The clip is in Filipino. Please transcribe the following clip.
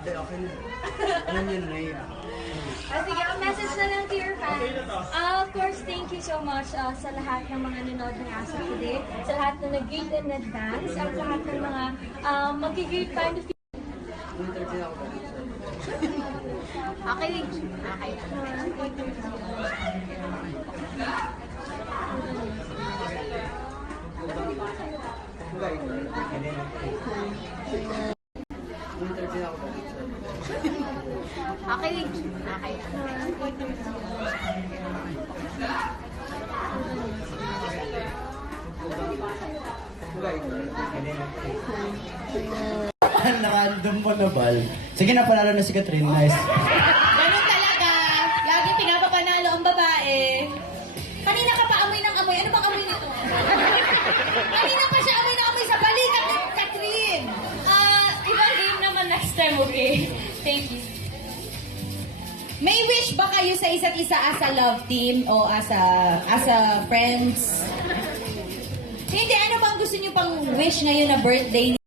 Hindi, okay na. Alam niyo na naiya. Sige, ang message na lang to your fans. Of course, thank you so much sa lahat ng mga nanonood ng Asa today, sa lahat na nag-greet in advance, at sa lahat ng mga mag-greet pa in the future. Entertain ako ba? Okay. Okay. Entertain ako ba? Okay. Okay. Naka-random mo na bal. Sige na, panalo na si Catherine. Nice. Ganun talaga. Lagi pinapapanalo ang babae. Kanina ka pa amoy ng amoy. Ano bang amoy nito? Kanina pa siya amoy ng amoy sa balikat ni Catherine. Ibang game naman next time, okay? Thank you. May wish ba kayo sa isa't isa as a love team o as a friends? Hindi, ano bang gusto niyo pang wish ngayon na birthday